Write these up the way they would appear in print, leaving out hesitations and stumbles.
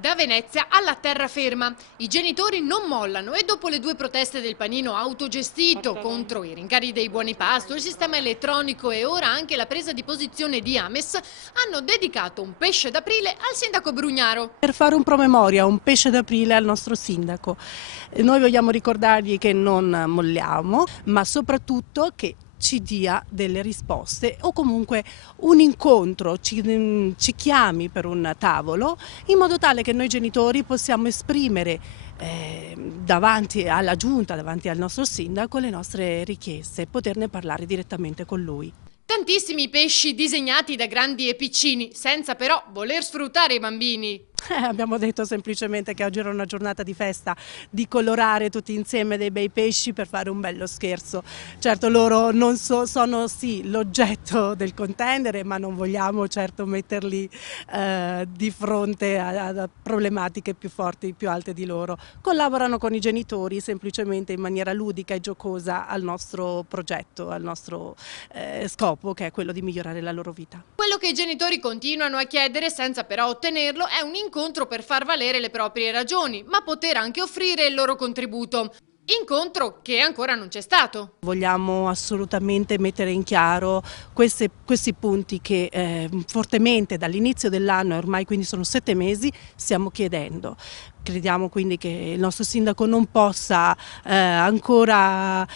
Da Venezia alla terraferma. I genitori non mollano e dopo le 2 proteste del panino autogestito contro i rincari dei buoni pasto, il sistema elettronico e ora anche la presa di posizione di Ames, hanno dedicato un pesce d'aprile al sindaco Brugnaro. Per fare un promemoria, un pesce d'aprile al nostro sindaco. Noi vogliamo ricordargli che non molliamo, ma soprattutto che ci dia delle risposte o comunque un incontro, ci chiami per un tavolo in modo tale che noi genitori possiamo esprimere davanti alla giunta, davanti al nostro sindaco le nostre richieste e poterne parlare direttamente con lui. Tantissimi pesci disegnati da grandi e piccini, senza però voler sfruttare i bambini. Abbiamo detto semplicemente che oggi era una giornata di festa, di colorare tutti insieme dei bei pesci per fare un bello scherzo. Certo loro non sono sì l'oggetto del contendere, ma non vogliamo certo metterli di fronte a problematiche più forti, più alte di loro. Collaborano con i genitori semplicemente in maniera ludica e giocosa al nostro progetto, al nostro scopo, che è quello di migliorare la loro vita. Quello che i genitori continuano a chiedere senza però ottenerlo è un incontro per far valere le proprie ragioni, ma poter anche offrire il loro contributo. Incontro che ancora non c'è stato. Vogliamo assolutamente mettere in chiaro questi punti che fortemente dall'inizio dell'anno, ormai quindi sono 7 mesi, stiamo chiedendo. Crediamo quindi che il nostro sindaco non possa ancora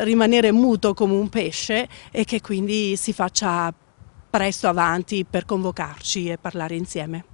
rimanere muto come un pesce e che quindi si faccia presto avanti per convocarci e parlare insieme.